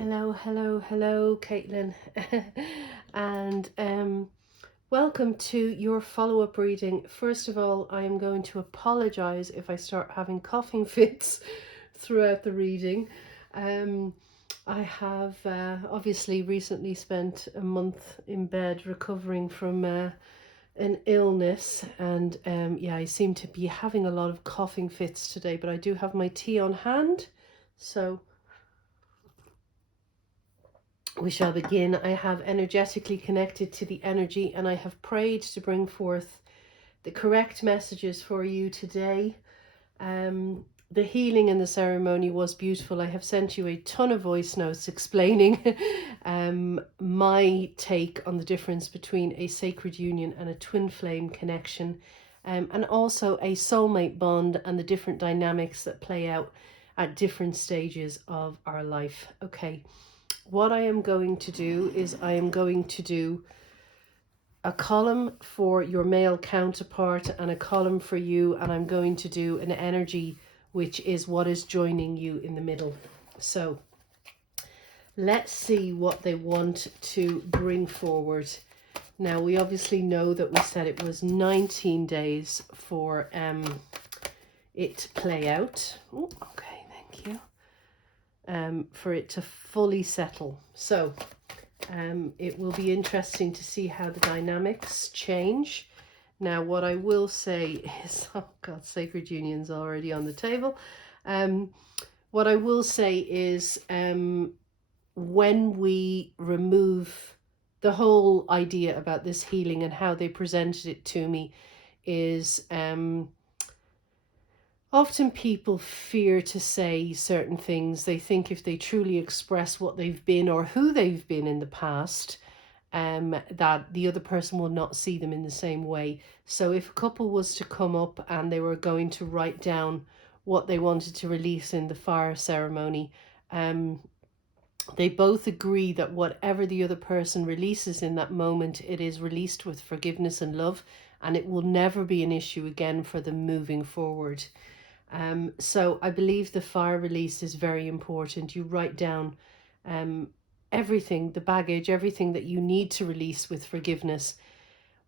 Hello, Caitlin. And welcome to your follow-up reading. First of all, I am going to apologize if I start having coughing fits throughout the reading. I have obviously recently spent a month in bed recovering from an illness, and yeah, I seem to be having a lot of coughing fits today, but I do have my tea on hand, so we shall begin. I have energetically connected to the energy, and I have prayed to bring forth the correct messages for you today. The healing in the ceremony was beautiful. I have sent you a ton of voice notes explaining my take on the difference between a sacred union and a twin flame connection, and also a soulmate bond and the different dynamics that play out at different stages of our life. Okay. What I am going to do is I am going to do a column for your male counterpart and a column for you, and I'm going to do an energy, which is what is joining you in the middle. So let's see what they want to bring forward. Now, we obviously know that we said it was 19 days for it to play out. Oh, okay, thank you. For it to fully settle. So it will be interesting to see how the dynamics change. Now, what I will say is, oh God, Sacred Union's already on the table. What I will say is when we remove the whole idea about this healing and how they presented it to me is often people fear to say certain things. They think if they truly express what they've been or who they've been in the past, that the other person will not see them in the same way. So if a couple was to come up and they were going to write down what they wanted to release in the fire ceremony, they both agree that whatever the other person releases in that moment, it is released with forgiveness and love, and it will never be an issue again for them moving forward. So I believe the fire release is very important. You write down everything, the baggage, everything that you need to release with forgiveness.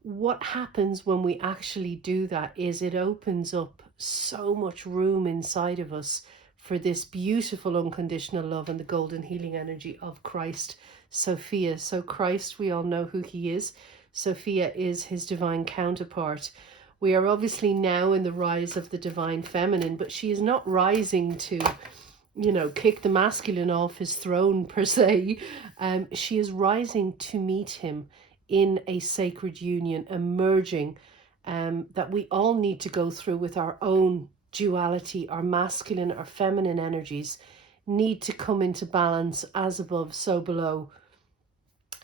What happens when we actually do that is it opens up so much room inside of us for this beautiful unconditional love and the golden healing energy of Christ, Sophia. So Christ, we all know who he is. Sophia is his divine counterpart. We are obviously now in the rise of the divine feminine, but she is not rising to, kick the masculine off his throne per se. She is rising to meet him in a sacred union, emerging, that we all need to go through with our own duality. Our masculine, our feminine energies need to come into balance, as above, so below,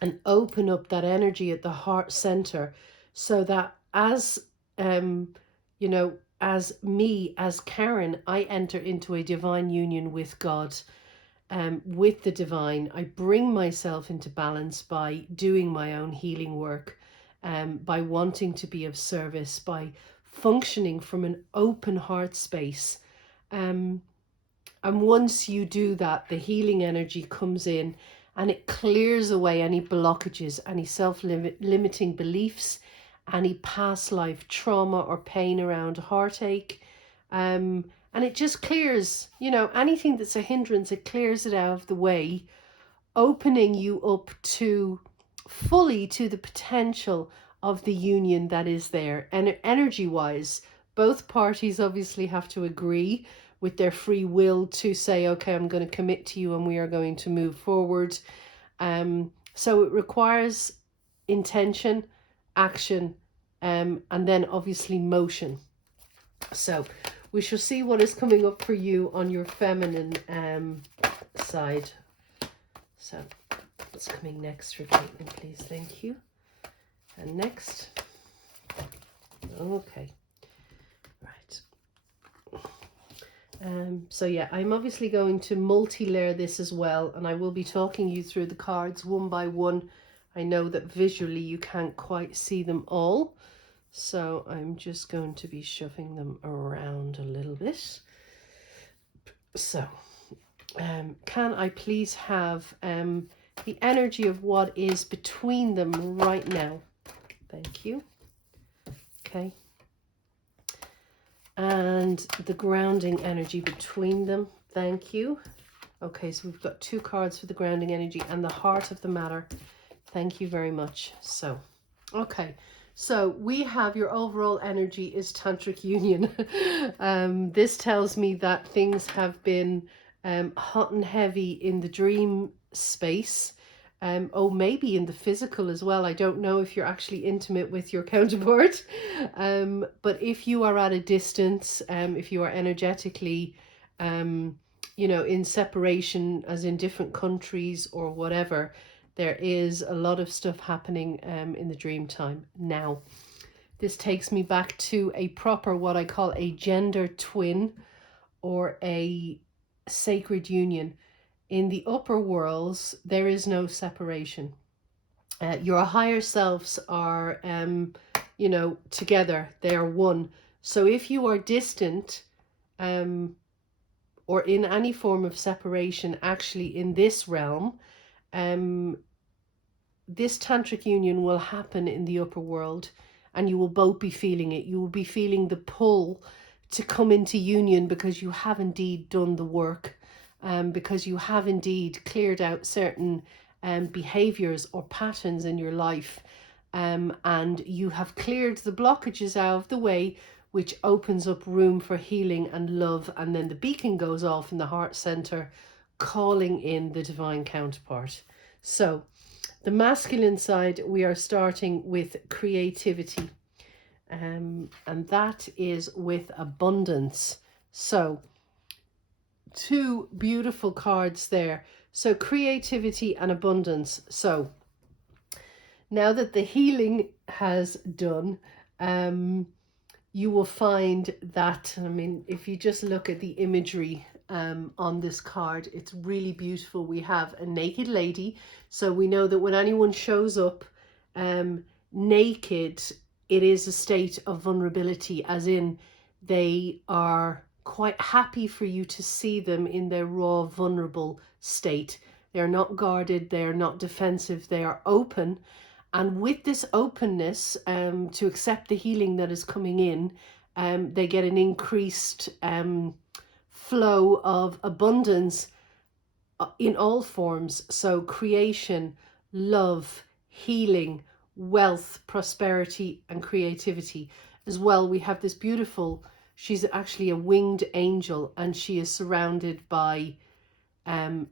and open up that energy at the heart center, so that as as me, as Karen, I enter into a divine union with God, with the divine. I bring myself into balance by doing my own healing work, by wanting to be of service, by functioning from an open heart space. And once you do that, the healing energy comes in and it clears away any blockages, any self-limiting beliefs, any past life trauma or pain around heartache. And it just clears, anything that's a hindrance, it clears it out of the way, opening you up to fully to the potential of the union that is there. And energy-wise, both parties obviously have to agree with their free will to say, okay, I'm going to commit to you and we are going to move forward. So it requires intention, action, and then obviously motion. So we shall see what is coming up for you on your feminine side. So what's coming next for Caitlin, please? Thank you. And next. Okay. Right. So yeah, I'm obviously going to multi-layer this as well, and I will be talking you through the cards one by one. I know that visually you can't quite see them all, so I'm just going to be shoving them around a little bit. So Can I please have the energy of what is between them right now? Thank you. Okay. And the grounding energy between them. Thank you. Okay, so we've got 2 cards for the grounding energy and the heart of the matter. Thank you very much. So, okay. So we have your overall energy is tantric union. This tells me that things have been hot and heavy in the dream space. Oh, maybe in the physical as well. I don't know if you're actually intimate with your counterpart. But if you are at a distance, if you are energetically, in separation, as in different countries or whatever, there is a lot of stuff happening in the dream time. Now, this takes me back to a proper, what I call a gender twin or a sacred union. In the upper worlds, there is no separation. Your higher selves are, together. They are one. So if you are distant, or in any form of separation, actually in this realm, this tantric union will happen in the upper world, and you will both be feeling it. You will be feeling the pull to come into union because you have indeed done the work, because you have indeed cleared out certain behaviors or patterns in your life, and you have cleared the blockages out of the way, which opens up room for healing and love. And then the beacon goes off in the heart center, calling in the divine counterpart. So the masculine side, we are starting with creativity, and that is with abundance. So 2 beautiful cards there. So creativity and abundance. So now that the healing has done, you will find that, I mean, if you just look at the imagery on this card, it's really beautiful. We have a naked lady. So we know that when anyone shows up naked, it is a state of vulnerability, as in they are quite happy for you to see them in their raw, vulnerable state. They are not guarded, they are not defensive, they are open. And with this openness to accept the healing that is coming in, they get an increased flow of abundance in all forms. So creation, love, healing, wealth, prosperity, and creativity. As well, we have this beautiful, she's actually a winged angel, and she is surrounded by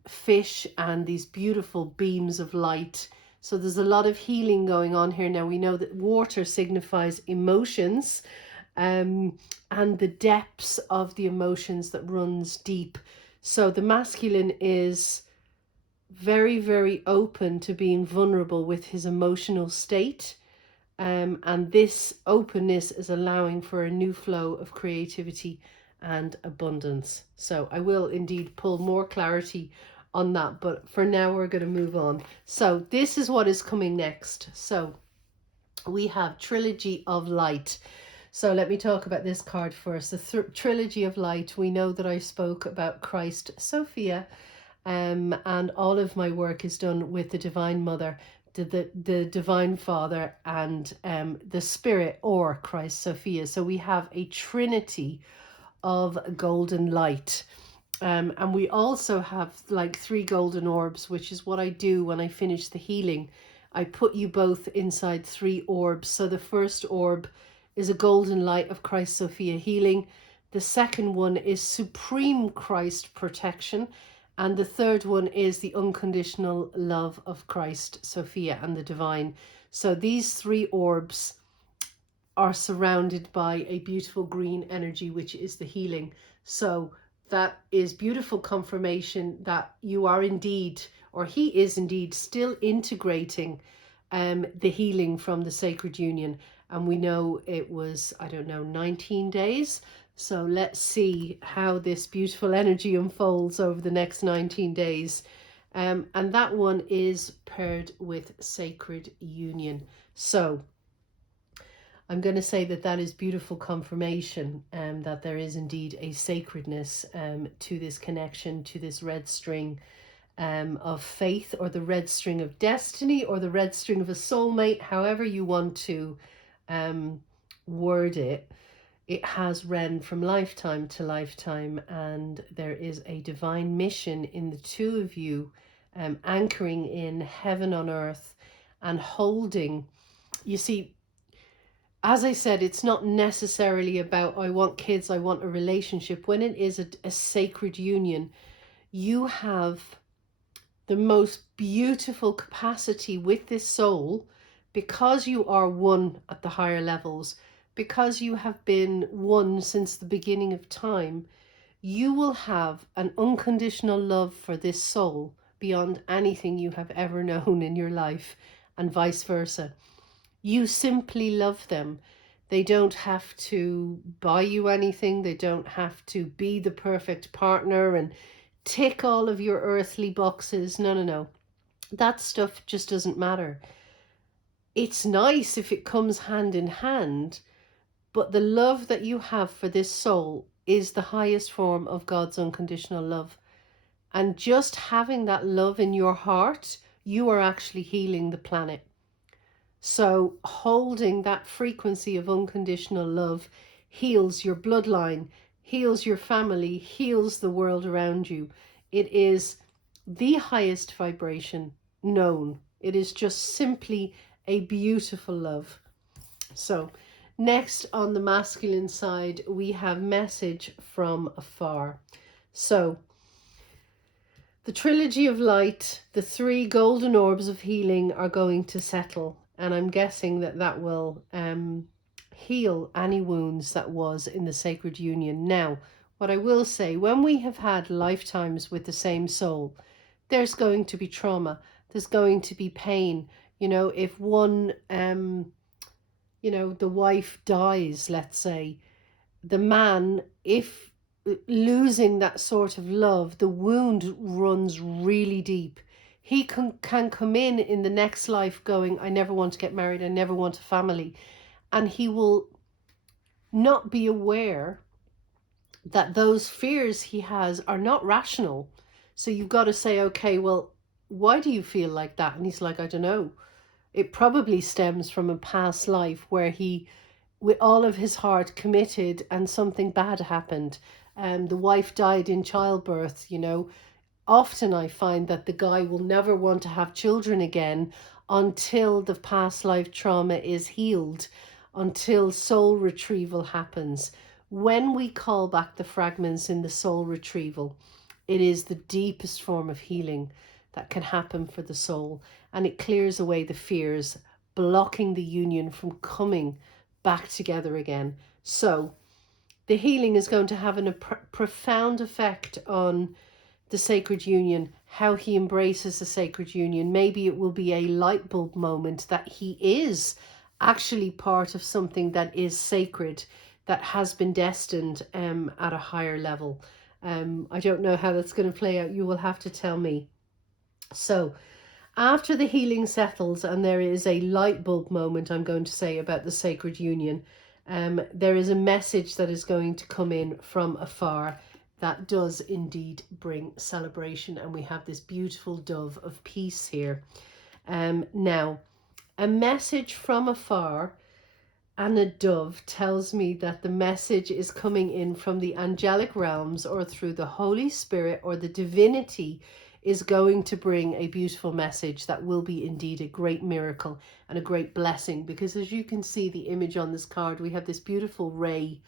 fish and these beautiful beams of light. So there's a lot of healing going on here. Now we know that water signifies emotions, and the depths of the emotions that runs deep. So the masculine is very, very open to being vulnerable with his emotional state. And this openness is allowing for a new flow of creativity and abundance. So I will indeed pull more clarity on that, but for now we're going to move on. So this is what is coming next. So we have Trilogy of Light. So let me talk about this card first. The Trilogy of Light. We know that I spoke about Christ Sophia, and all of my work is done with the Divine Mother, the Divine Father, and the Spirit, or Christ Sophia. So we have a trinity of golden light. And we also have like 3 golden orbs, which is what I do when I finish the healing. I put you both inside 3 orbs. So the first orb is a golden light of Christ Sophia healing. The second one is supreme Christ protection. And the third one is the unconditional love of Christ Sophia and the divine. So these 3 orbs are surrounded by a beautiful green energy, which is the healing. So that is beautiful confirmation that you are indeed, or he is indeed, still integrating the healing from the sacred union. And we know it was, 19 days. So let's see how this beautiful energy unfolds over the next 19 days. And that one is paired with sacred union. So I'm going to say that that is beautiful confirmation, that there is indeed a sacredness to this connection, to this red string of faith, or the red string of destiny, or the red string of a soulmate, however you want to word it. It has ran from lifetime to lifetime, and there is a divine mission in the two of you, anchoring in heaven on earth and holding. You see, as I said, it's not necessarily about, I want kids, I want a relationship. When it is a sacred union, you have the most beautiful capacity with this soul, because you are one at the higher levels, because you have been one since the beginning of time. You will have an unconditional love for this soul beyond anything you have ever known in your life, and vice versa. You simply love them. They don't have to buy you anything. They don't have to be the perfect partner and tick all of your earthly boxes. No, no, no. That stuff just doesn't matter. It's nice if it comes hand in hand, but the love that you have for this soul is the highest form of God's unconditional love. And just having that love in your heart, you are actually healing the planet. So holding that frequency of unconditional love heals your bloodline, heals your family, heals the world around you. It is the highest vibration known. It is just simply a beautiful love. So next, on the masculine side, we have message from afar. So the trilogy of light, the three golden orbs of healing, are going to settle. And I'm guessing that that will heal any wounds that was in the sacred union. Now, what I will say, when we have had lifetimes with the same soul, there's going to be trauma. There's going to be pain. You know, if one, you know, the wife dies, let's say, the man, if losing that sort of love, the wound runs really deep. He can come in the next life going, I never want to get married, I never want a family. And he will not be aware that those fears he has are not rational. So you've got to say, okay, well, why do you feel like that? And he's like, I don't know. It probably stems from a past life where he, with all of his heart, committed and something bad happened. The wife died in childbirth, you know. Often I find that the guy will never want to have children again until the past life trauma is healed, until soul retrieval happens. When we call back the fragments in the soul retrieval, it is the deepest form of healing that can happen for the soul, and it clears away the fears blocking the union from coming back together again. So the healing is going to have a profound effect on the sacred union, how he embraces the sacred union. Maybe it will be a light bulb moment that he is actually part of something that is sacred, that has been destined at a higher level. I don't know how that's going to play out. You will have to tell me. So after the healing settles and there is a light bulb moment, I'm going to say, about the sacred union, there is a message that is going to come in from afar that does indeed bring celebration. And we have this beautiful dove of peace here. Now, a message from afar and a dove tells me that the message is coming in from the angelic realms, or through the Holy Spirit, or the divinity is going to bring a beautiful message that will be indeed a great miracle and a great blessing. Because as you can see the image on this card, we have this beautiful ray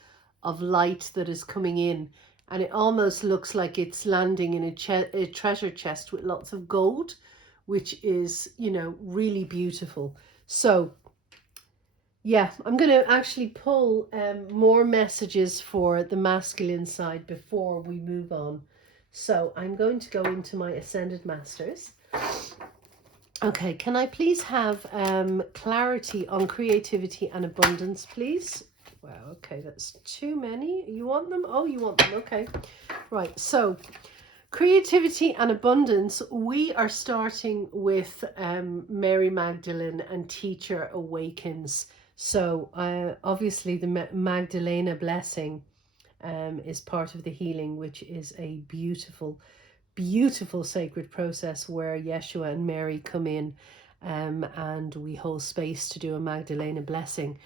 of light that is coming in, and it almost looks like it's landing in a treasure chest with lots of gold, which is, you know, really beautiful. So yeah, I'm going to actually pull more messages for the masculine side before we move on. So I'm going to go into my Ascended Masters. Okay, can I please have clarity on creativity and abundance, please? Wow, okay, that's too many. You want them? Oh, you want them. Okay. Right, so creativity and abundance, we are starting with Mary Magdalene and Teacher Awakens. So obviously the Magdalena blessing is part of the healing, which is a beautiful, beautiful sacred process where Yeshua and Mary come in, and we hold space to do a Magdalena blessing.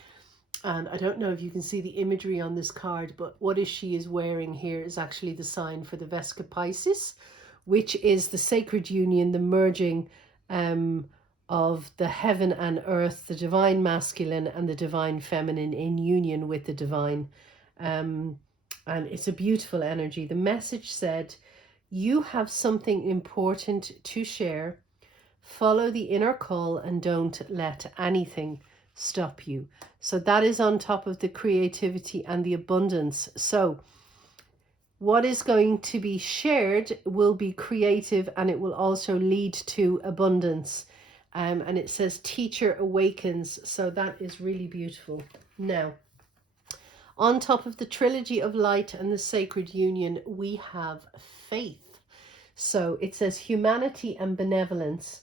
And I don't know if you can see the imagery on this card, but what she is wearing here is actually the sign for the Vesca Piscis, which is the sacred union, the merging of the heaven and earth, the divine masculine and the divine feminine in union with the divine. And it's a beautiful energy. The message said, you have something important to share. Follow the inner call and don't let anything stop you. So that is on top of the creativity and the abundance. So what is going to be shared will be creative, and it will also lead to abundance. And it says teacher awakens. So that is really beautiful. Now, on top of the trilogy of light and the sacred union, we have faith. So it says humanity and benevolence.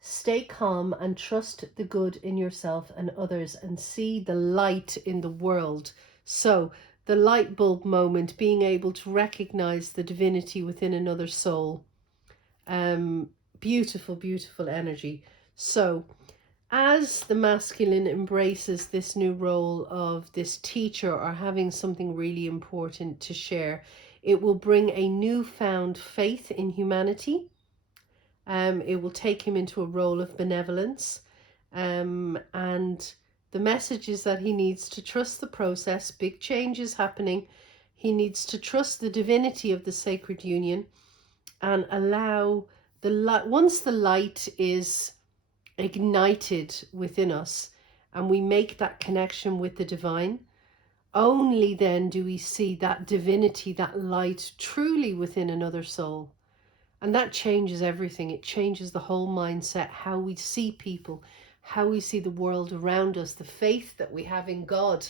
Stay calm and trust the good in yourself and others, and see the light in the world. So the light bulb moment, being able to recognize the divinity within another soul. Beautiful, beautiful energy. So as the masculine embraces this new role of this teacher or having something really important to share, it will bring a newfound faith in humanity. It will take him into a role of benevolence. And the message is that he needs to trust the process. Big change is happening. He needs to trust the divinity of the sacred union and allow the light. Once the light is ignited within us and we make that connection with the divine, only then do we see that divinity, that light truly within another soul. And that changes everything. It changes the whole mindset, how we see people, how we see the world around us, the faith that we have in God,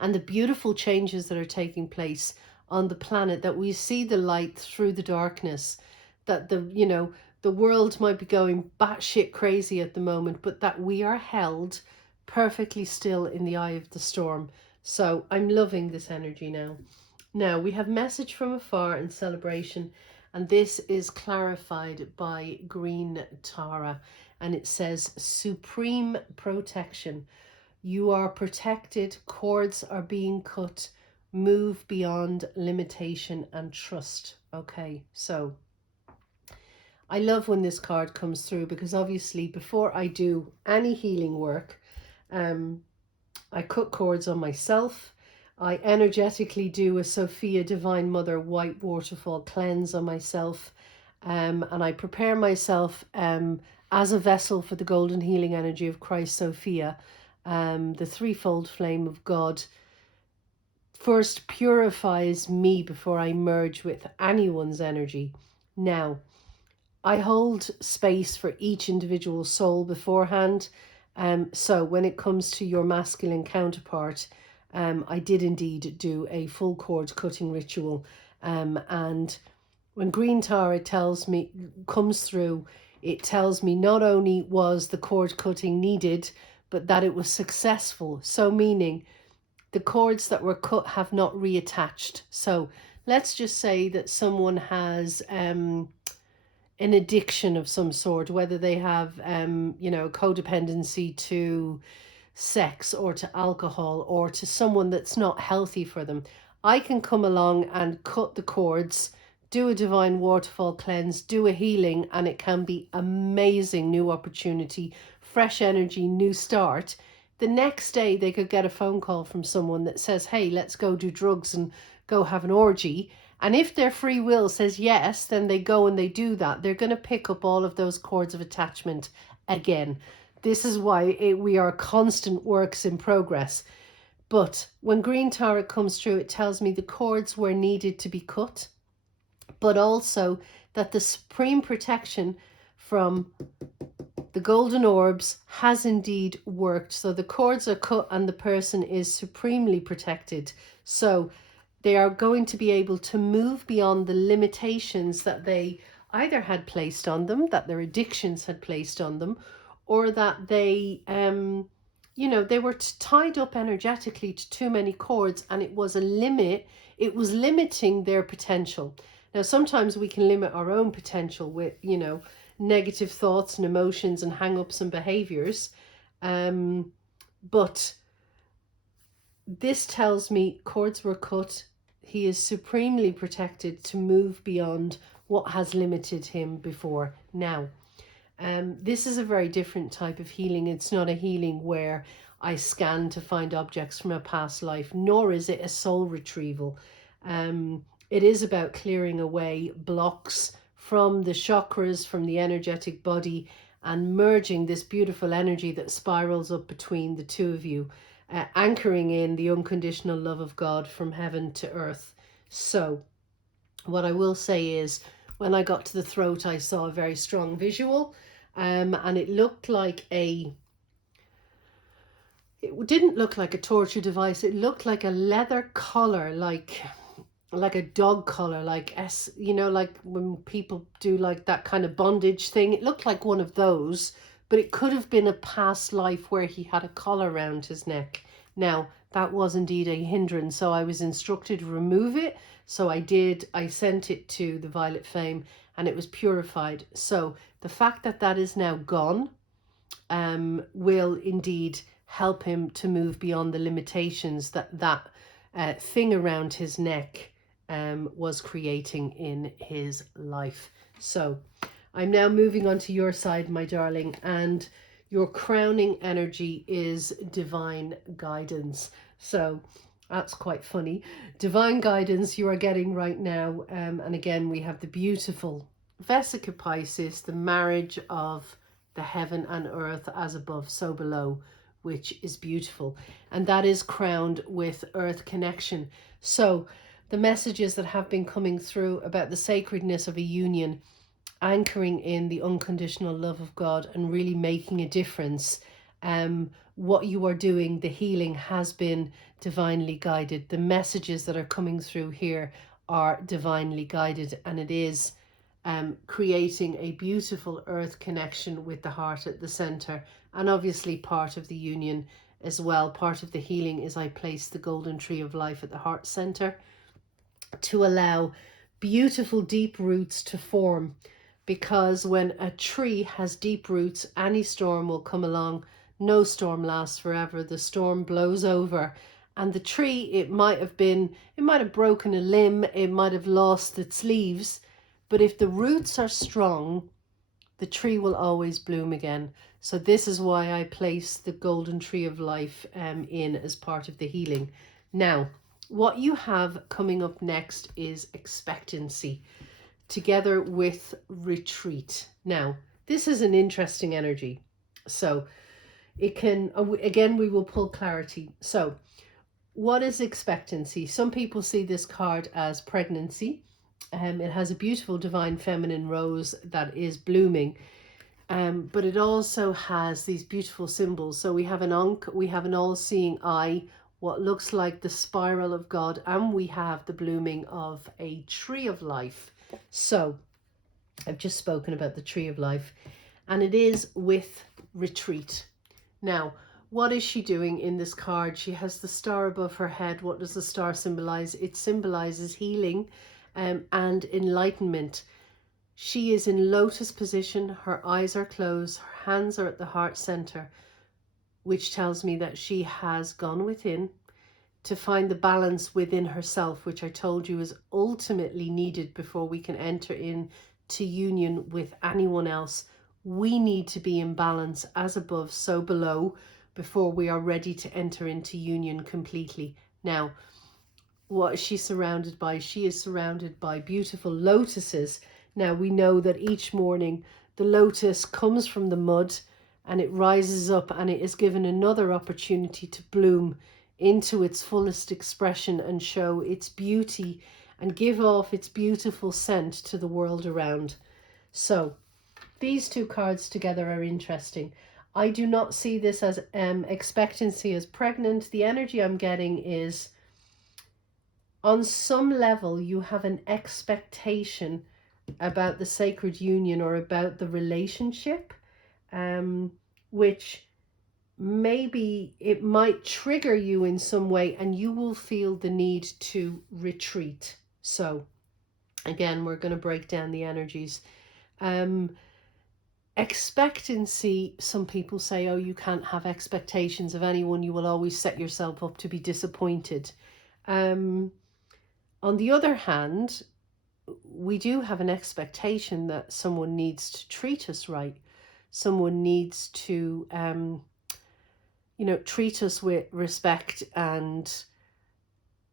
and the beautiful changes that are taking place on the planet, that we see the light through the darkness, that the world might be going batshit crazy at the moment, but that we are held perfectly still in the eye of the storm. So I'm loving this energy now. Now we have message from afar and celebration. And this is clarified by Green Tara. And it says, supreme protection. You are protected. Cords are being cut. Move beyond limitation and trust. Okay, so I love when this card comes through, because obviously before I do any healing work, I cut cords on myself. I energetically do a Sophia Divine Mother White Waterfall cleanse on myself. And I prepare myself as a vessel for the golden healing energy of Christ Sophia. The threefold flame of God first purifies me before I merge with anyone's energy. Now, I hold space for each individual soul beforehand. So when it comes to your masculine counterpart, I did indeed do a full cord cutting ritual. And when Green Tara comes through, it tells me not only was the cord cutting needed, but that it was successful. So meaning the cords that were cut have not reattached. So let's just say that someone has an addiction of some sort, whether they have codependency to sex or to alcohol or to someone that's not healthy for them. I can come along and cut the cords, do a divine waterfall cleanse, do a healing, and it can be amazing. New opportunity, fresh energy, new start. The next day they could get a phone call from someone that says, hey, let's go do drugs and go have an orgy. And if their free will says yes, then they go and they do that. They're going to pick up all of those cords of attachment again. This is why we are constant works in progress. But when Green Tara comes through, it tells me the cords were needed to be cut, but also that the supreme protection from the golden orbs has indeed worked. So the cords are cut and the person is supremely protected. So they are going to be able to move beyond the limitations that they either had placed on them, that their addictions had placed on them, or that they you know, they were tied up energetically to too many cords, and it was a limit. It was limiting their potential. Now, sometimes we can limit our own potential with, you know, negative thoughts and emotions and hang-ups and behaviors. But this tells me cords were cut. He is supremely protected to move beyond what has limited him before now. This is a very different type of healing. It's not a healing where I scan to find objects from a past life, nor is it a soul retrieval. It is about clearing away blocks from the chakras, from the energetic body, and merging this beautiful energy that spirals up between the two of you, anchoring in the unconditional love of God from heaven to earth. So what I will say is, when I got to the throat, I saw a very strong visual, and it looked like it didn't look like a torture device. It looked like a leather collar, like a dog collar, you know, like when people do like that kind of bondage thing. It looked like one of those, but it could have been a past life where he had a collar around his neck. Now, that was indeed a hindrance, so I was instructed to remove it. So I did. I sent it to the Violet Flame, and it was purified. So the fact that that is now gone will indeed help him to move beyond the limitations that thing around his neck was creating in his life. So I'm now moving on to your side, my darling, and your crowning energy is divine guidance. So that's quite funny. Divine guidance you are getting right now. And again, we have the beautiful Vesica Piscis, the marriage of the heaven and earth, as above, so below, which is beautiful. And that is crowned with earth connection. So the messages that have been coming through about the sacredness of a union, anchoring in the unconditional love of God and really making a difference. What you are doing, the healing has been divinely guided. The messages that are coming through here are divinely guided, and it is creating a beautiful earth connection with the heart at the center, and obviously part of the union as well. Part of the healing is I place the golden tree of life at the heart center to allow beautiful deep roots to form, because when a tree has deep roots, any storm will come along. No storm lasts forever. The storm blows over, and the tree, it might have broken a limb, it might have lost its leaves, but if the roots are strong, the tree will always bloom again. So this is why I place the golden tree of life in as part of the healing. Now, what you have coming up next is expectancy, together with retreat. Now, this is an interesting energy. So it can, again, we will pull clarity. So what is expectancy? Some people see this card as pregnancy. It has a beautiful divine feminine rose that is blooming. But it also has these beautiful symbols. So we have an Ankh, we have an all-seeing eye, what looks like the spiral of God, and we have the blooming of a tree of life. So I've just spoken about the tree of life, and it is with retreat. Now, what is she doing in this card? She has the star above her head. What does the star symbolize? It symbolizes healing and enlightenment. She is in lotus position. Her eyes are closed. Her hands are at the heart center, which tells me that she has gone within to find the balance within herself, which I told you is ultimately needed before we can enter into union with anyone else. We need to be in balance, as above, so below, before we are ready to enter into union completely. Now, what is she surrounded by? She is surrounded by beautiful lotuses. Now, we know that each morning the lotus comes from the mud and it rises up, and it is given another opportunity to bloom into its fullest expression and show its beauty and give off its beautiful scent to the world around. So these two cards together are interesting. I do not see this as expectancy as pregnant. The energy I'm getting is, on some level, you have an expectation about the sacred union or about the relationship, which maybe it might trigger you in some way and you will feel the need to retreat. So again, we're going to break down the energies. Expectancy, some people say, oh, you can't have expectations of anyone, you will always set yourself up to be disappointed. On the other hand, we do have an expectation that someone needs to treat us right. Someone needs to treat us with respect. And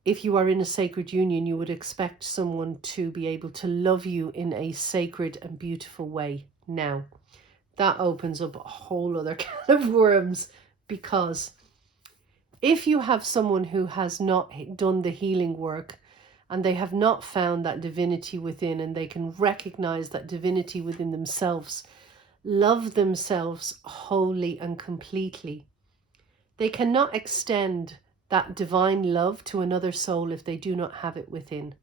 if you are in a sacred union, you would expect someone to be able to love you in a sacred and beautiful way. Now, that opens up a whole other can of worms, because if you have someone who has not done the healing work and they have not found that divinity within, and they can recognize that divinity within themselves, love themselves wholly and completely, they cannot extend that divine love to another soul if they do not have it within.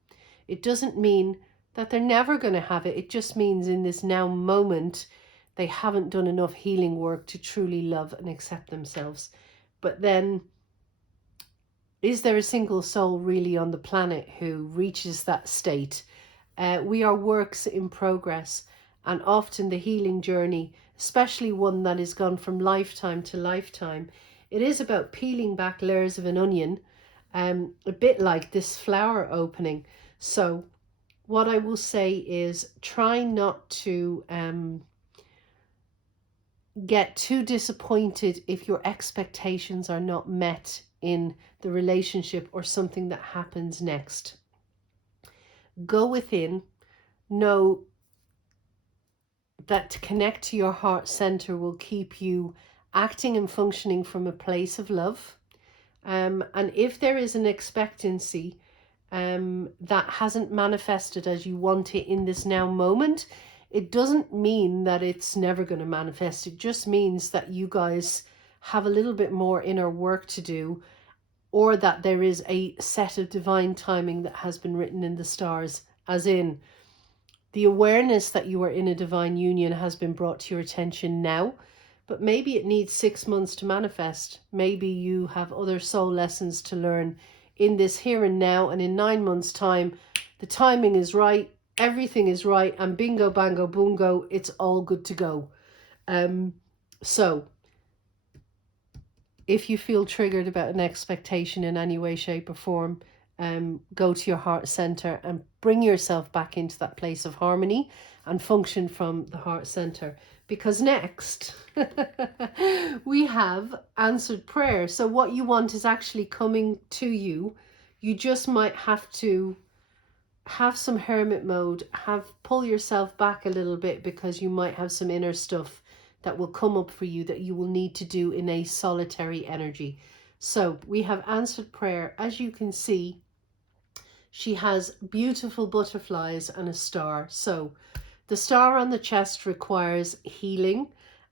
It doesn't mean that they're never going to have it. It just means in this now moment, they haven't done enough healing work to truly love and accept themselves. But then, is there a single soul really on the planet who reaches that state? We are works in progress, and often the healing journey, especially one that is gone from lifetime to lifetime, it is about peeling back layers of an onion, a bit like this flower opening. So what I will say is, try not to get too disappointed if your expectations are not met in the relationship or something that happens next. Go within, know that to connect to your heart center will keep you acting and functioning from a place of love. And if there is an expectancy that hasn't manifested as you want it in this now moment, it doesn't mean that it's never going to manifest. It just means that you guys have a little bit more inner work to do, or that there is a set of divine timing that has been written in the stars, as in the awareness that you are in a divine union has been brought to your attention now, but maybe it needs 6 months to manifest. Maybe you have other soul lessons to learn in this here and now, and in 9 months' time, the timing is right, everything is right, and bingo, bango, boongo, it's all good to go. So if you feel triggered about an expectation in any way, shape or form, go to your heart center and bring yourself back into that place of harmony and function from the heart center. Because next we have answered prayer. So what you want is actually coming to you. You just might have to have some hermit mode, pull yourself back a little bit, because you might have some inner stuff that will come up for you that you will need to do in a solitary energy. So we have answered prayer. As you can see, she has beautiful butterflies and a star. So the star on the chest requires healing,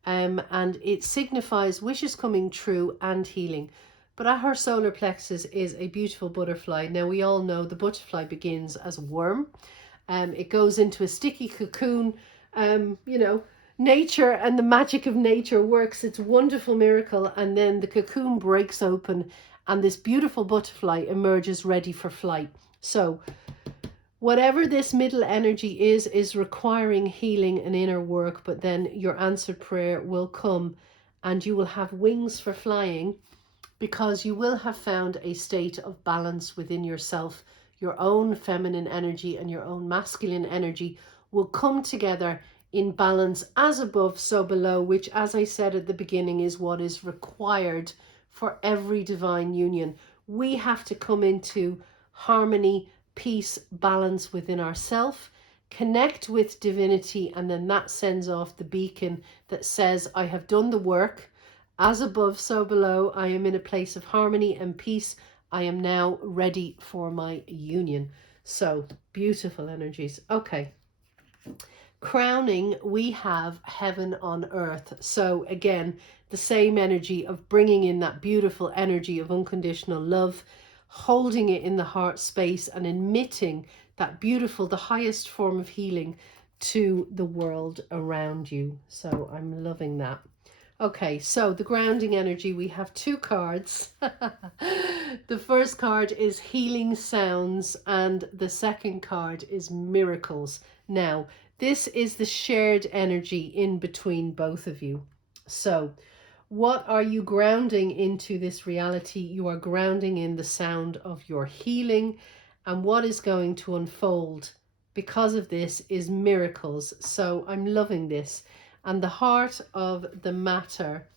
and it signifies wishes coming true and healing. But at her solar plexus is a beautiful butterfly. Now we all know the butterfly begins as a worm. It goes into a sticky cocoon. Nature and the magic of nature works its wonderful miracle, and then the cocoon breaks open and this beautiful butterfly emerges ready for flight. So whatever this middle energy is requiring healing and inner work, but then your answered prayer will come and you will have wings for flying, because you will have found a state of balance within yourself. Your own feminine energy and your own masculine energy will come together in balance, as above, so below, which, as I said at the beginning, is what is required for every divine union. We have to come into harmony, peace, balance within ourselves, connect with divinity, and then that sends off the beacon that says, I have done the work. As above, so below. I am in a place of harmony and peace. I am now ready for my union. So beautiful energies. Okay. Crowning, we have heaven on earth. So again, the same energy of bringing in that beautiful energy of unconditional love, holding it in the heart space and emitting that beautiful, the highest form of healing to the world around you. So I'm loving that. Okay, so the grounding energy, we have two cards. The first card is Healing Sounds, and the second card is Miracles. Now, this is the shared energy in between both of you. So, what are you grounding into this reality? You are grounding in the sound of your healing, and what is going to unfold because of this is miracles. So, I'm loving this. And the heart of the matter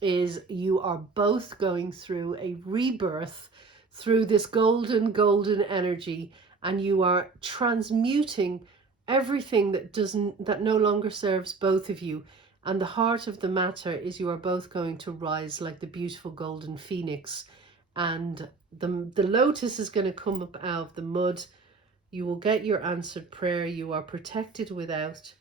is you are both going through a rebirth through this golden energy, and you are transmuting everything that no longer serves both of you. And the heart of the matter is you are both going to rise like the beautiful golden phoenix, and the lotus is going to come up out of the mud. You will get your answered prayer. You are protected without,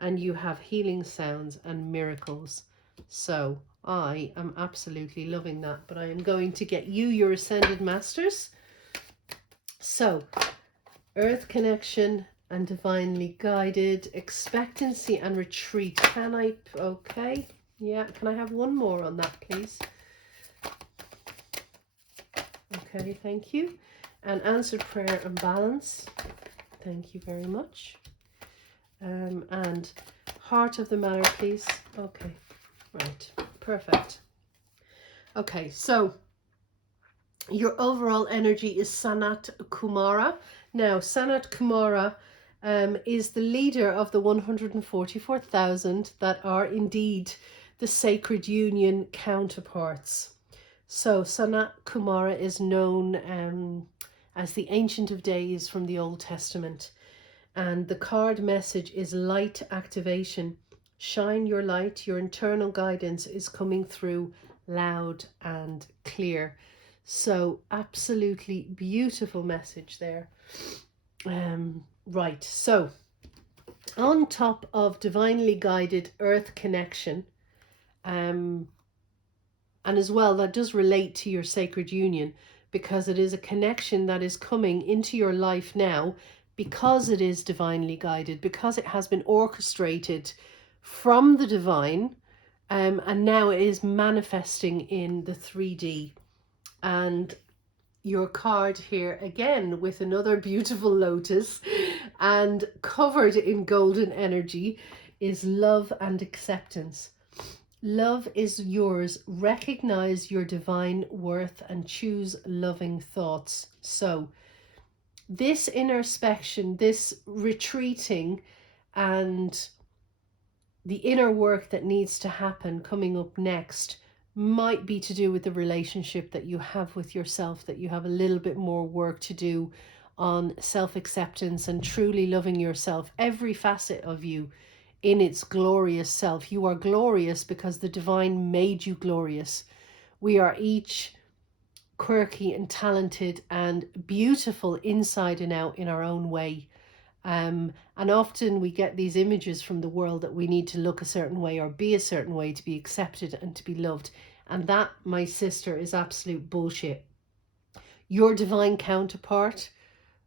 and you have healing sounds and miracles. So I am absolutely loving that, but I am going to get you your Ascended Masters. So, Earth Connection and Divinely Guided, Expectancy and Retreat. Can I, okay, yeah, can I have one more on that, please? Okay, thank you. And Answered Prayer and Balance. Thank you very much. And Heart of the Matter, please. Okay, right, perfect. Okay, so your overall energy is Sanat Kumara. Now, Sanat Kumara is the leader of the 144,000 that are indeed the Sacred Union counterparts. So Sanat Kumara is known as the Ancient of Days from the Old Testament. And the card message is light activation. Shine your light. Your internal guidance is coming through loud and clear. So absolutely beautiful message there. Right, so on top of divinely guided earth connection, and as well that does relate to your sacred union, because it is a connection that is coming into your life now, because it is divinely guided, because it has been orchestrated from the divine, and now it is manifesting in the 3D. And your card here again with another beautiful lotus and covered in golden energy is love and acceptance. Love is yours. Recognize your divine worth and choose loving thoughts. So this introspection, this retreating, and the inner work that needs to happen coming up next might be to do with the relationship that you have with yourself, that you have a little bit more work to do on self-acceptance and truly loving yourself, every facet of you in its glorious self. You are glorious because the divine made you glorious. We are each quirky and talented and beautiful inside and out in our own way. And often we get these images from the world that we need to look a certain way or be a certain way to be accepted and to be loved. And that, my sister, is absolute bullshit. Your divine counterpart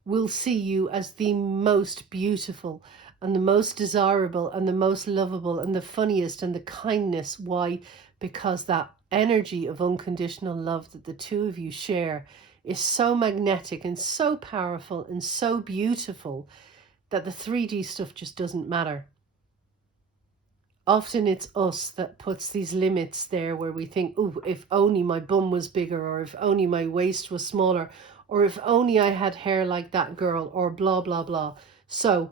will see you as the most beautiful and the most desirable and the most lovable and the funniest and the kindness. Why? Because that energy of unconditional love that the two of you share is so magnetic and so powerful and so beautiful that the 3D stuff just doesn't matter. Often it's us that puts these limits there where we think, oh, if only my bum was bigger, or if only my waist was smaller, or if only I had hair like that girl, or blah, blah, blah. So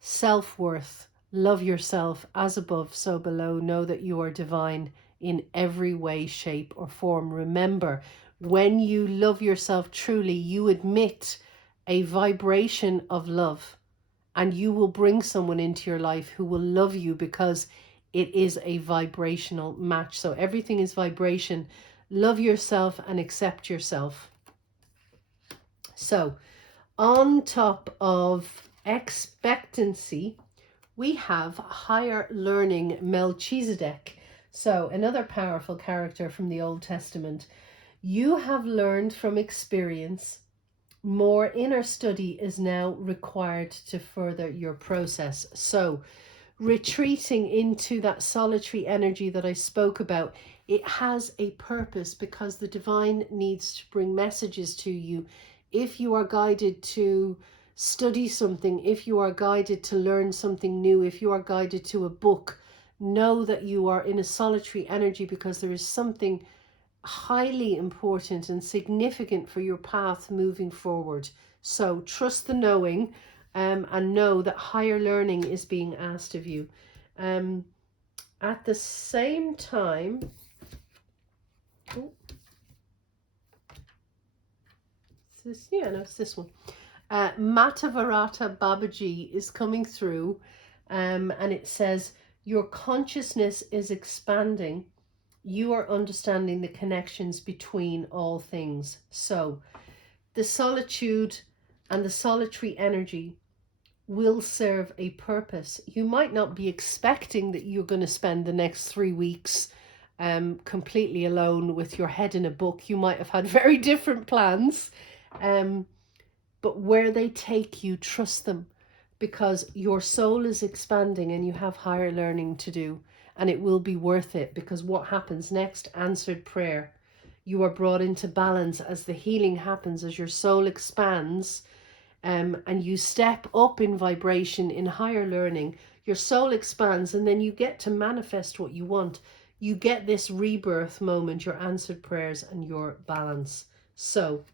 self-worth, love yourself as above, so below. Know that you are divine in every way, shape or form. Remember, when you love yourself truly, you admit a vibration of love. And you will bring someone into your life who will love you because it is a vibrational match. So everything is vibration. Love yourself and accept yourself. So on top of expectancy, we have higher learning Melchizedek. So another powerful character from the Old Testament. You have learned from experience. More inner study is now required to further your process. So retreating into that solitary energy that I spoke about, it has a purpose, because the divine needs to bring messages to you. If you are guided to study something, if you are guided to learn something new, if you are guided to a book, know that you are in a solitary energy, because there is something highly important and significant for your path moving forward. So trust the knowing, and know that higher learning is being asked of you. At the same time, it's this one. Matavarata Babaji is coming through, and it says, your consciousness is expanding. You are understanding the connections between all things. So the solitude and the solitary energy will serve a purpose. You might not be expecting that you're going to spend the next 3 weeks completely alone with your head in a book. You might have had very different plans, but where they take you, trust them, because your soul is expanding and you have higher learning to do, and it will be worth it. Because what happens next? Answered prayer. You are brought into balance as the healing happens, as your soul expands, and you step up in vibration, in higher learning. Your soul expands, and then you get to manifest what you want. You get this rebirth moment, your answered prayers and your balance. So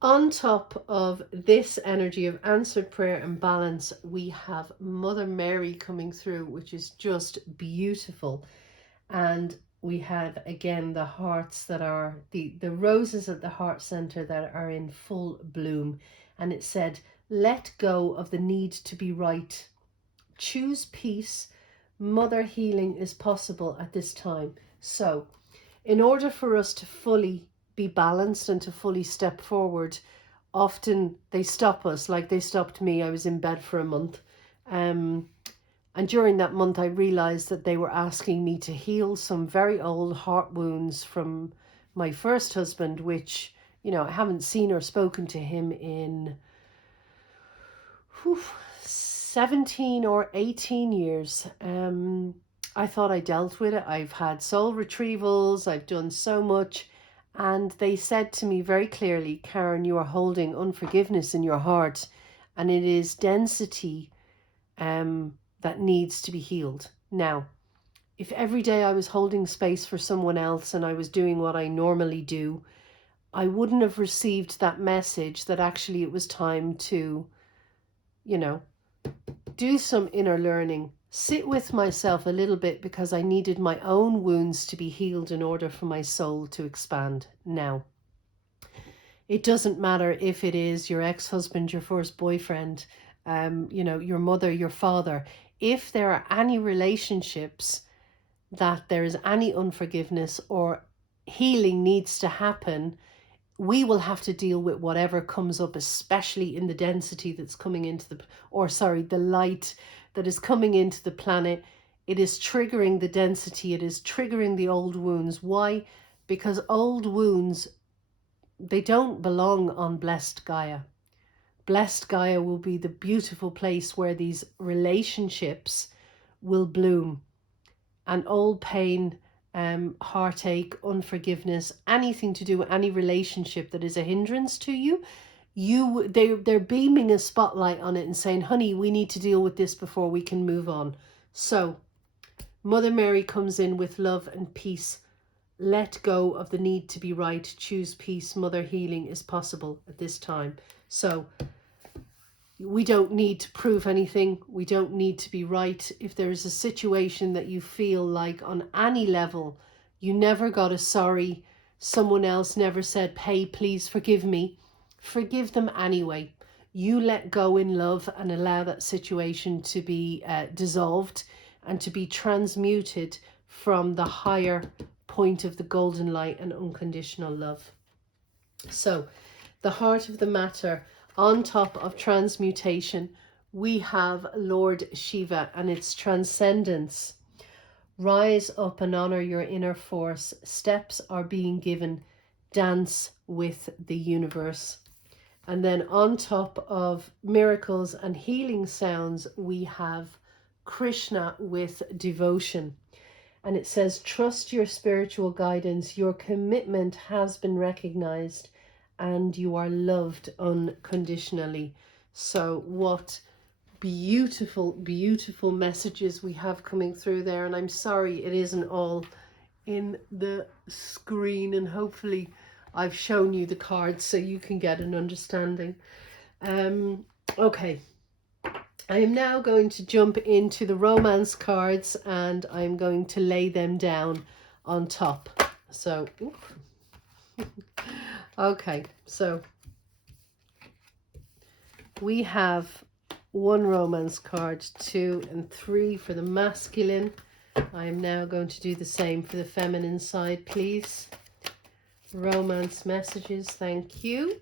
on top of this energy of answered prayer and balance, we have Mother Mary coming through, which is just beautiful. And we have again the hearts that are the roses at the heart center that are in full bloom. And it said, let go of the need to be right. Choose peace. Mother healing is possible at this time. So in order for us to fully be balanced and to fully step forward, often they stop us, like they stopped me. I was in bed for a month. And during that month, I realized that they were asking me to heal some very old heart wounds from my first husband, which, I haven't seen or spoken to him in 17 or 18 years. I thought I dealt with it. I've had soul retrievals. I've done so much. And they said to me very clearly, Karen, you are holding unforgiveness in your heart, and it is density that needs to be healed. Now, if every day I was holding space for someone else and I was doing what I normally do, I wouldn't have received that message that actually it was time to, do some inner learning, sit with myself a little bit, because I needed my own wounds to be healed in order for my soul to expand. Now, it doesn't matter if it is your ex-husband, your first boyfriend, your mother, your father. If there are any relationships that there is any unforgiveness or healing needs to happen, we will have to deal with whatever comes up, especially in the density that's coming into the light that is coming into the planet. It is triggering the density. It is triggering the old wounds. Why? Because old wounds, they don't belong on blessed Gaia. Blessed Gaia will be the beautiful place where these relationships will bloom. And old pain, heartache, unforgiveness, anything to do with any relationship that is a hindrance to you, they're beaming a spotlight on it and saying, honey, we need to deal with this before we can move on. So Mother Mary comes in with love and peace. Let go of the need to be right. Choose peace. Mother healing is possible at this time. So we don't need to prove anything. We don't need to be right. If there is a situation that you feel like on any level, you never got a sorry, someone else never said, hey, please forgive me, forgive them anyway. You let go in love and allow that situation to be dissolved and to be transmuted from the higher point of the golden light and unconditional love. So the heart of the matter, on top of transmutation, we have Lord Shiva and its transcendence. Rise up and honor your inner force. Steps are being given. Dance with the universe. And then on top of miracles and healing sounds, we have Krishna with devotion. And it says, trust your spiritual guidance. Your commitment has been recognized and you are loved unconditionally. So what beautiful, beautiful messages we have coming through there. And I'm sorry it isn't all in the screen, and hopefully I've shown you the cards so you can get an understanding. Okay, I am now going to jump into the romance cards and I'm going to lay them down on top. So, okay, so we have 1 romance card, 2 and 3 for the masculine. I am now going to do the same for the feminine side, please. Romance messages, thank you.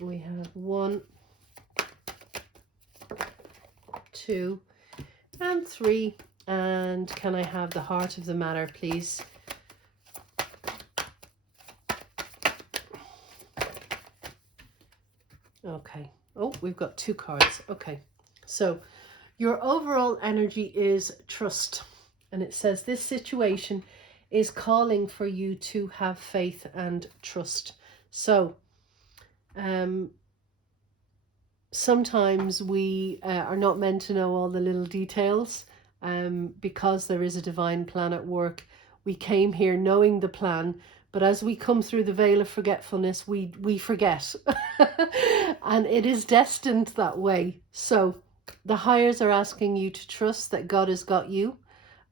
We have 1, 2 and 3. And can I have the heart of the matter, please? Okay. Oh, we've got 2 cards. Okay. So your overall energy is trust. And it says this situation is calling for you to have faith and trust. So sometimes we are not meant to know all the little details, because there is a divine plan at work. We came here knowing the plan, but as we come through the veil of forgetfulness, we forget. And it is destined that way. So the higher are asking you to trust that God has got you,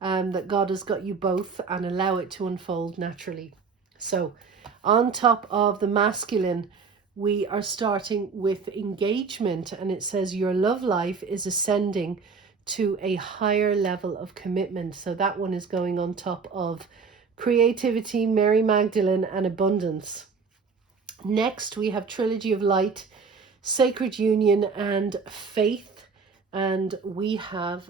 that God has got you both, and allow it to unfold naturally. So on top of the masculine, we are starting with engagement, and it says your love life is ascending to a higher level of commitment. So that one is going on top of creativity, Mary Magdalene, and abundance. Next, we have Trilogy of Light, sacred union, and faith. And we have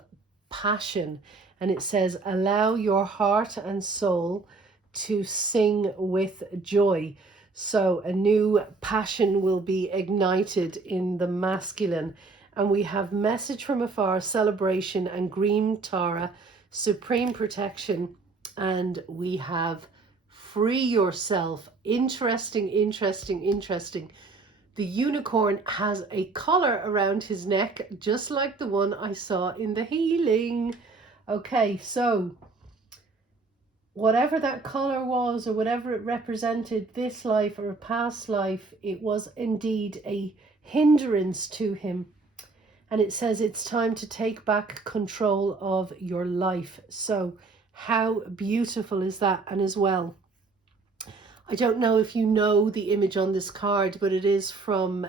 passion. And it says, allow your heart and soul to sing with joy. So a new passion will be ignited in the masculine. And we have message from afar, celebration, and green Tara, supreme protection. And we have free yourself. Interesting, interesting, interesting. The unicorn has a collar around his neck, just like the one I saw in the healing. Okay, so whatever that collar was, or whatever it represented, this life or a past life, it was indeed a hindrance to him. And it says it's time to take back control of your life. So how beautiful is that? And as well, I don't know if you know the image on this card, but it is from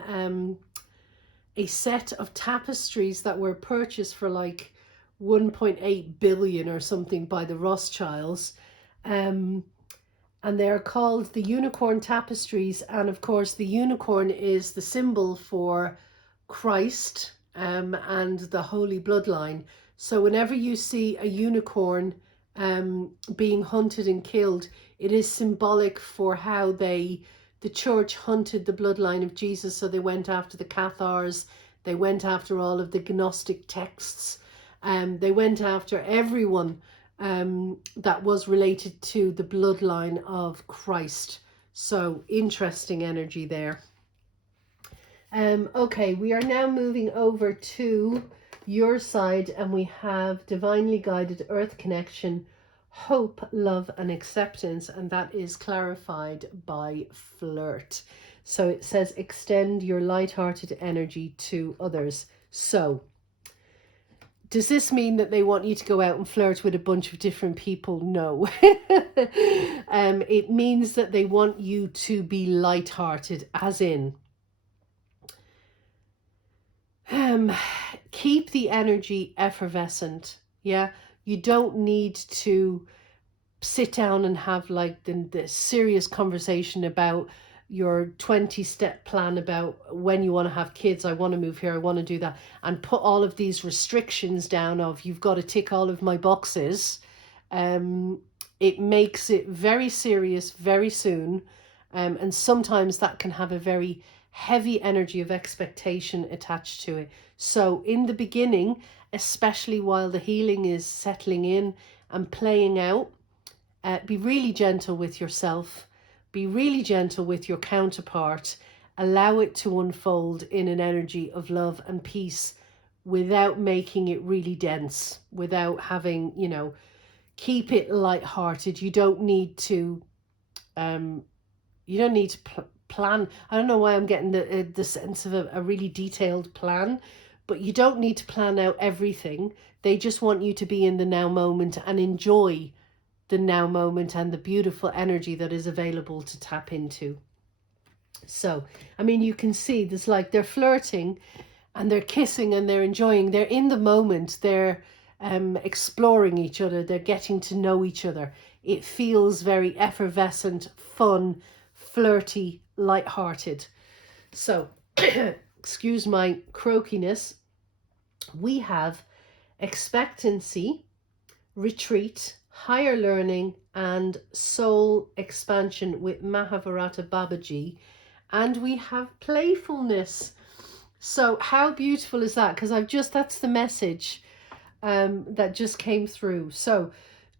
a set of tapestries that were purchased for like 1.8 billion or something by the Rothschilds. And they're called the unicorn tapestries. And of course, the unicorn is the symbol for Christ and the holy bloodline. So whenever you see a unicorn being hunted and killed, it is symbolic for how the church hunted the bloodline of Jesus. So they went after the Cathars, they went after all of the Gnostic texts, they went after everyone that was related to the bloodline of Christ. So interesting energy there. Okay, we are now moving over to your side, and we have divinely guided earth connection, hope, love, and acceptance, and that is clarified by flirt. So it says extend your light-hearted energy to others. So does this mean that they want you to go out and flirt with a bunch of different people? No. It means that they want you to be light-hearted, as in keep the energy effervescent. Yeah, you don't need to sit down and have like the serious conversation about your 20-step plan about when you want to have kids. I want to move here, I want to do that, and put all of these restrictions down of you've got to tick all of my boxes. It makes it very serious very soon, and sometimes that can have a very heavy energy of expectation attached to it. So in the beginning, especially while the healing is settling in and playing out, be really gentle with yourself, be really gentle with your counterpart, allow it to unfold in an energy of love and peace without making it really dense, without having, keep it lighthearted. You don't need to plan. I don't know why I'm getting the sense of a really detailed plan, but you don't need to plan out everything. They just want you to be in the now moment and enjoy the now moment and the beautiful energy that is available to tap into. So, I mean, you can see there's like they're flirting and they're kissing and they're enjoying. They're in the moment. They're exploring each other. They're getting to know each other. It feels very effervescent, fun, flirty, light-hearted. So, excuse my croakiness. We have expectancy, retreat, higher learning, and soul expansion with Mahabharata Babaji. And we have playfulness. So how beautiful is that? Because that's the message that just came through. So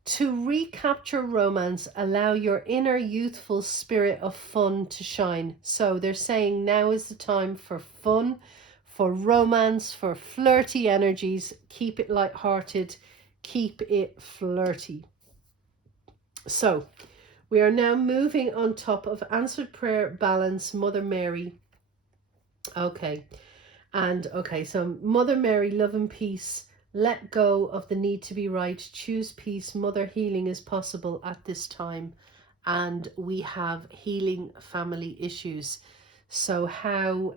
to recapture romance, allow your inner youthful spirit of fun to shine. So they're saying now is the time for fun, for romance, for flirty energies. Keep it lighthearted, keep it flirty. So we are now moving on top of answered prayer, balance, Mother Mary. Okay. And okay, so Mother Mary, love and peace. Let go of the need to be right. Choose peace. Mother, healing is possible at this time. And we have healing family issues. So how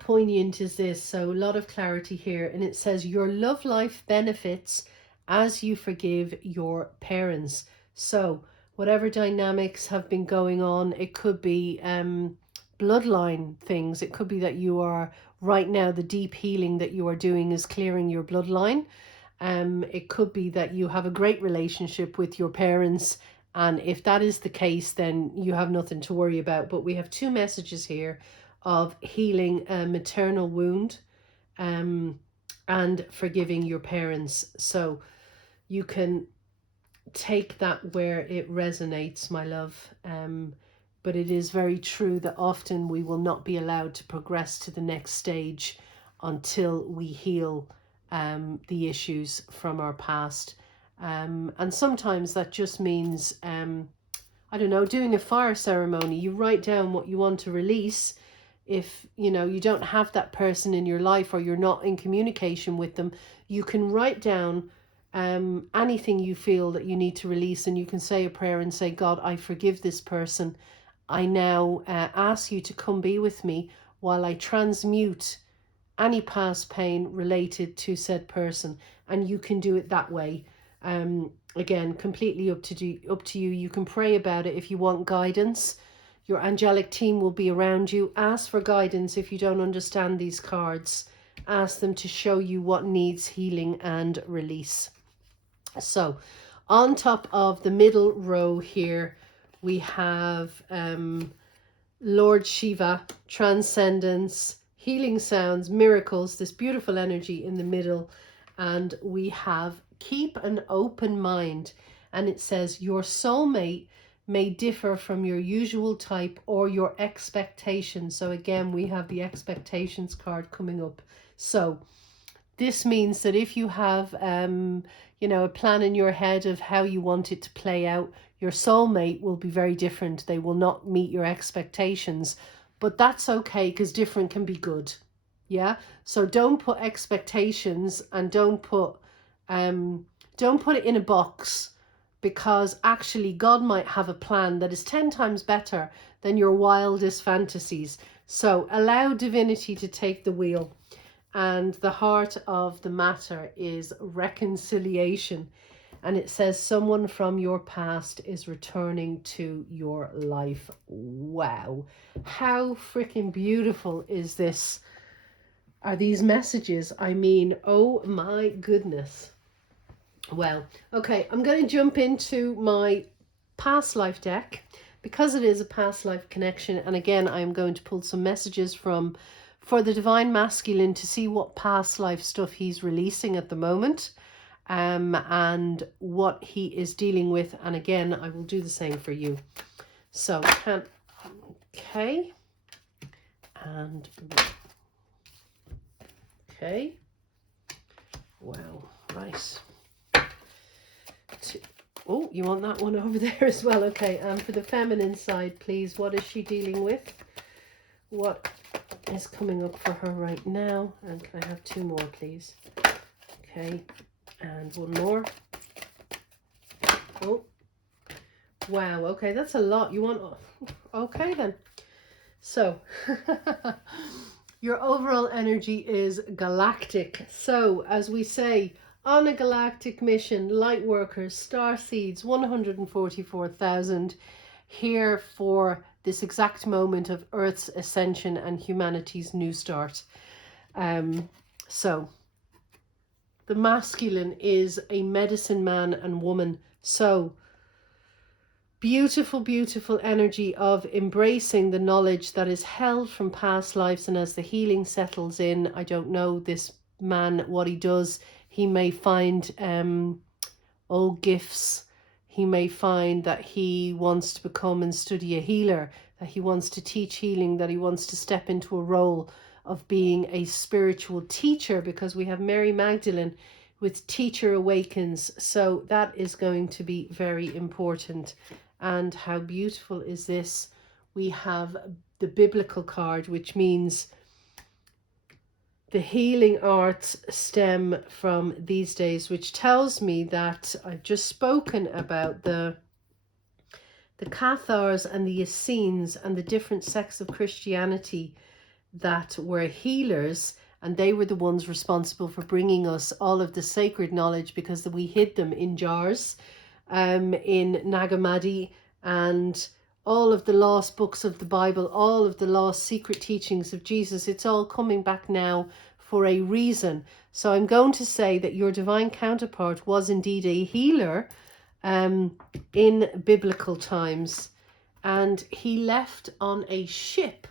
poignant is this? So a lot of clarity here. And it says your love life benefits as you forgive your parents. So whatever dynamics have been going on, it could be bloodline things. It could be that you are right now, the deep healing that you are doing is clearing your bloodline. It could be that you have a great relationship with your parents, and if that is the case, then you have nothing to worry about. But we have two messages here of healing a maternal wound and forgiving your parents. So you can take that where it resonates, my love. But it is very true that often we will not be allowed to progress to the next stage until we heal the issues from our past. And sometimes that just means, I don't know, doing a fire ceremony. You write down what you want to release. If, you don't have that person in your life or you're not in communication with them, you can write down anything you feel that you need to release, and you can say a prayer and say, God, I forgive this person. I now ask you to come be with me while I transmute any past pain related to said person. And you can do it that way. Again, completely up to you. You can pray about it if you want guidance. Your angelic team will be around you. Ask for guidance if you don't understand these cards. Ask them to show you what needs healing and release. So on top of the middle row here, we have Lord Shiva, transcendence, healing sounds, miracles, this beautiful energy in the middle. And we have keep an open mind. And it says your soulmate may differ from your usual type or your expectations. So again, we have the expectations card coming up. So this means that if you have, a plan in your head of how you want it to play out, your soulmate will be very different. They will not meet your expectations, but that's okay, because different can be good. Yeah. So don't put expectations and don't put it in a box, because actually God might have a plan that is 10 times better than your wildest fantasies. So allow divinity to take the wheel. And the heart of the matter is reconciliation. And it says someone from your past is returning to your life. Wow. How freaking beautiful is this? Are these messages? I mean, oh my goodness. Well, okay, I'm going to jump into my past life deck. because it is a past life connection. And again, I'm going to pull some messages for the divine masculine to see what past life stuff he's releasing at the moment, and what he is dealing with. And again, I will do the same for you. So okay, and okay, wow, right. Oh, you want that one over there as well? Okay, and for the feminine side, please, what is she dealing with? What is coming up for her right now? And can I have 2 more, please? Okay, and 1 more. Oh, wow, okay, that's a lot. You want... Okay, then. So, your overall energy is galactic. So, as we say, on a galactic mission, light workers, star seeds, 144,000 here for this exact moment of Earth's ascension and humanity's new start. So the masculine is a medicine man and woman. So beautiful, beautiful energy of embracing the knowledge that is held from past lives. And as the healing settles in, I don't know this man, what he does. He may find old gifts. He may find that he wants to become and study a healer, that he wants to teach healing, that he wants to step into a role of being a spiritual teacher, because we have Mary Magdalene with Teacher Awakens. So that is going to be very important. And how beautiful is this? We have the biblical card, which means the healing arts stem from these days, which tells me that I've just spoken about the Cathars and the Essenes and the different sects of Christianity that were healers, and they were the ones responsible for bringing us all of the sacred knowledge, because we hid them in jars in Nag Hammadi, and all of the lost books of the Bible, all of the lost secret teachings of Jesus. It's all coming back now for a reason. So I'm going to say that your divine counterpart was indeed a healer in biblical times, and he left on a ship,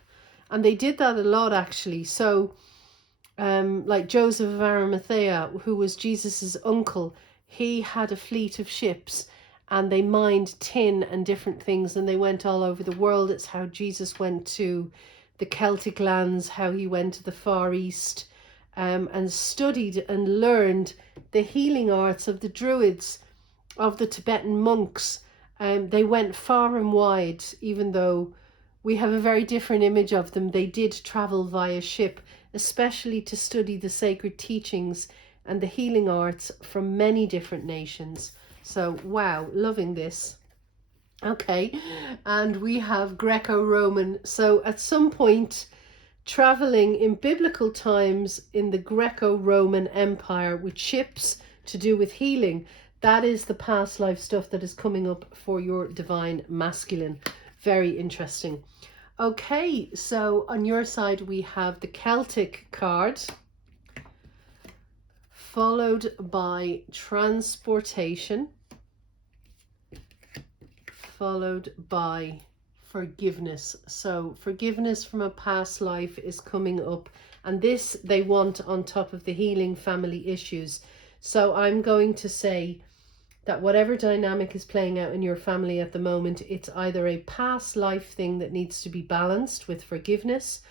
and they did that a lot actually. So like Joseph of Arimathea, who was Jesus's uncle, he had a fleet of ships, and they mined tin and different things, and they went all over the world. It's how Jesus went to the Celtic lands, how he went to the Far East, and studied and learned the healing arts of the Druids, of the Tibetan monks. They went far and wide, even though we have a very different image of them. They did travel via ship, especially to study the sacred teachings and the healing arts from many different nations. So, wow, loving this. Okay, and we have Greco-Roman. So at some point, traveling in biblical times in the Greco-Roman Empire with ships to do with healing, that is the past life stuff that is coming up for your divine masculine. Very interesting. Okay, so on your side we have the Celtic card, followed by transportation, followed by forgiveness. So forgiveness from a past life is coming up, and this they want on top of the healing family issues. So I'm going to say that whatever dynamic is playing out in your family at the moment, it's either a past life thing that needs to be balanced with forgiveness,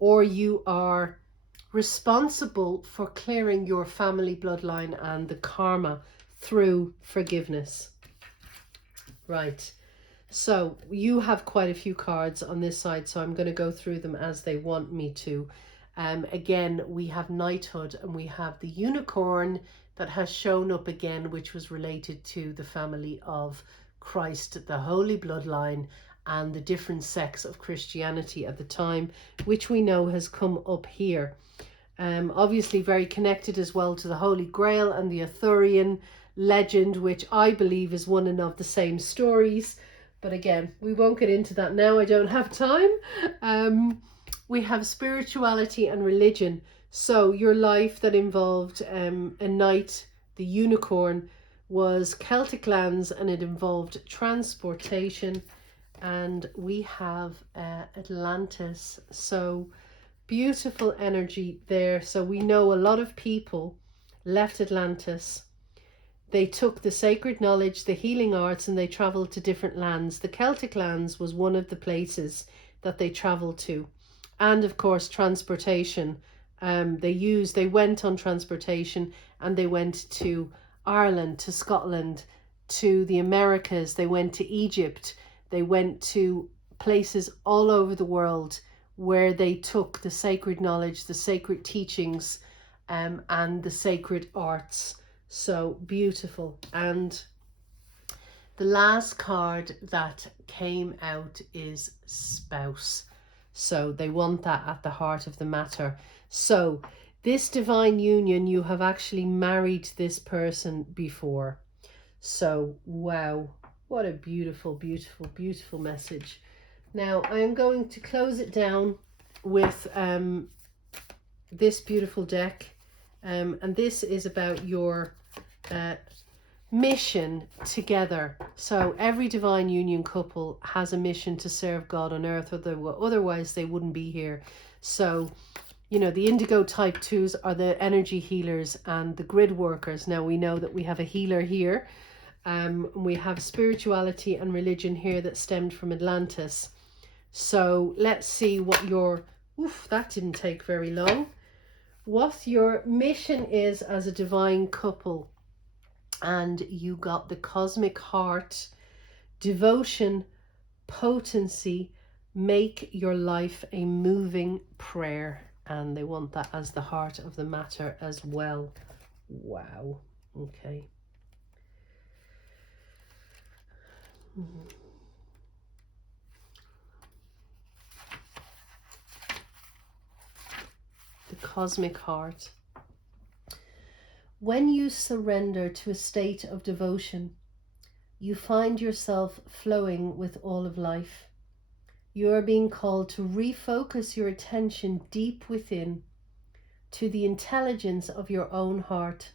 or you are responsible for clearing your family bloodline and the karma through forgiveness. Right. So you have quite a few cards on this side, so I'm going to go through them as they want me to. Again, we have knighthood, and we have the unicorn that has shown up again, which was related to the family of Christ, the holy bloodline, and the different sects of Christianity at the time, which we know has come up here. Obviously very connected as well to the Holy Grail and the Arthurian legend, which I believe is one and of the same stories. But again, we won't get into that now. I don't have time. We have spirituality and religion. So your life that involved a knight, the unicorn, was Celtic lands, and it involved transportation. and we have Atlantis. So beautiful energy there. So we know a lot of people left Atlantis. They took the sacred knowledge, the healing arts, and they traveled to different lands. The Celtic lands was one of the places that they traveled to. And of course, transportation. They went on transportation, and they went to Ireland, to Scotland, to the Americas. They went to Egypt. They went to places all over the world where they took the sacred knowledge, the sacred teachings, and the sacred arts. So beautiful. And the last card that came out is spouse. So they want that at the heart of the matter. So this divine union, you have actually married this person before. So wow, what a beautiful, beautiful, beautiful message. Now I am going to close it down with this beautiful deck. And this is about your mission together. So every divine union couple has a mission to serve God on earth, otherwise they wouldn't be here. So, you know, the indigo type 2s are the energy healers and the grid workers. Now we know that we have a healer here. We have spirituality and religion here that stemmed from Atlantis. So let's see what your, that didn't take very long. What your mission is as a divine couple. And you got the cosmic heart, devotion, potency, make your life a moving prayer. And they want that as the heart of the matter as well. Wow. Okay. The cosmic heart. When you surrender to a state of devotion, you find yourself flowing with all of life. You are being called to refocus your attention deep within, to the intelligence of your own heart,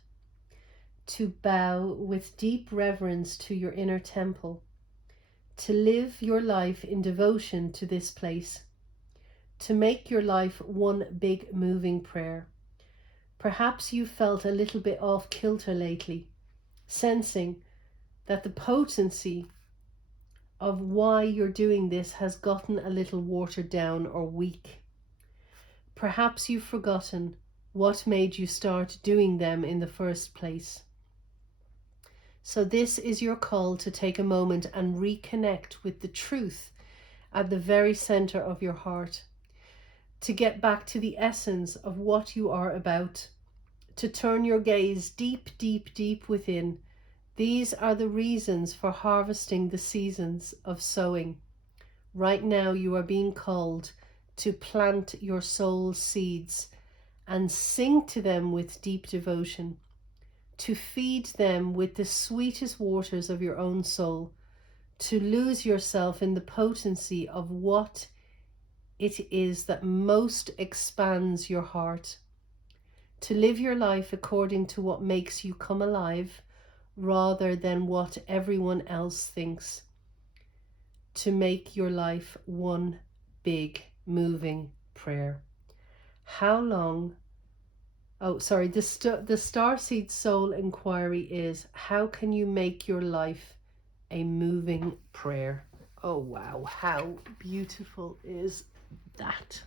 to bow with deep reverence to your inner temple, to live your life in devotion to this place, to make your life one big moving prayer. Perhaps you felt a little bit off kilter lately, sensing that the potency of why you're doing this has gotten a little watered down or weak. Perhaps you've forgotten what made you start doing them in the first place. So this is your call to take a moment and reconnect with the truth at the very center of your heart, to get back to the essence of what you are about, to turn your gaze deep, deep, deep within. These are the reasons for harvesting the seasons of sowing. Right now you are being called to plant your soul's seeds and sing to them with deep devotion, to feed them with the sweetest waters of your own soul, to lose yourself in the potency of what it is that most expands your heart, to live your life according to what makes you come alive rather than what everyone else thinks, to make your life one big moving prayer. How long, the Starseed Soul Inquiry is, how can you make your life a moving prayer? Oh wow, how beautiful is that?